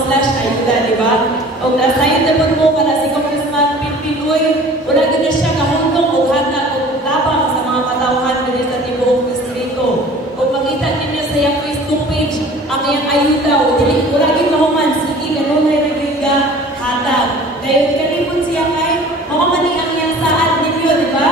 ayuda, di ba? O nasayon na mo ka na si Congressman Pipinoy, wala din na siya kahundong o hata o tabang sa mga katauhan din sa tibuok distrito. O makita ninyo sa iyang Facebook page ang iyang ayuda o dili, wala din mahuman, sige, ganun na rin ka hatag. Dahil kalipon siya kay, mamamani ang iyang saad ninyo, di ba?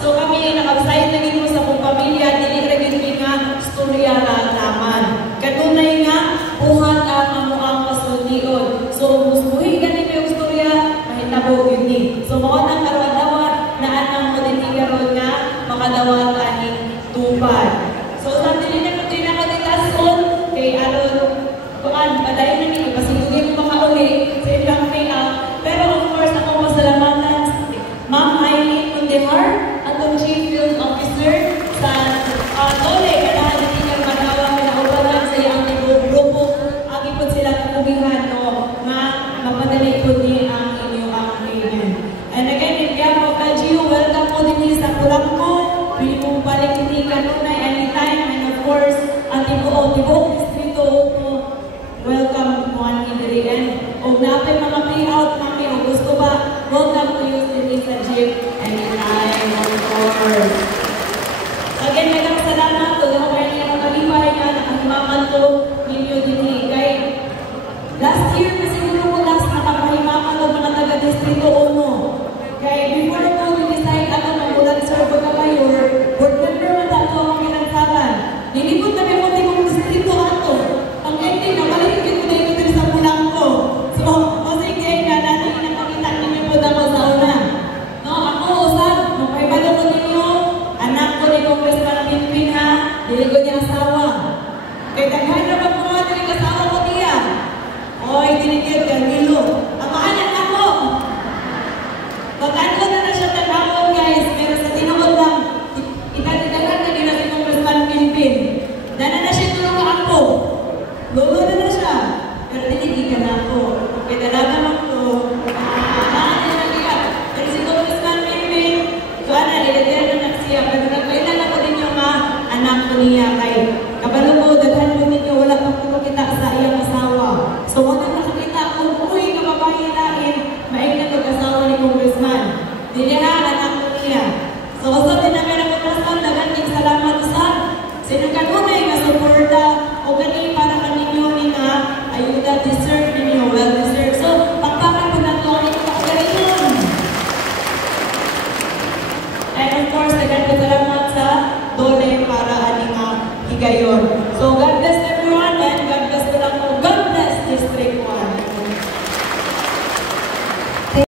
So kami nakabsayad na mo sa kong pamilya, dili rin nga storya na laman. Kanunay nga, buhat ang ang pasulnion. So, musbuhin ganin yung storya, mahitabo yun ni. So, mga nang karawadawa, naan ang moditigaron nga, makadawat aning tupad. So, sa dili na kung tinakatitason, kay Aron, kuan, padayon na nito, pasigugin mo makauli sa ilang payout. Pero of course, akong masalamatan, Ma'am Eileen Mundemar, atong Chief Field Officer sa Tole, kanahan na tingnan manawa, pinaubalan sa iyang grupo, ang ipon sila kakubihan, no, nga mapadali po niya ang inyong payment. And again, if you have a Gio, welcome po din sa Kulangko, pili mong balik hindi kanunay anytime, and of course, ang tibuok distrito, welcome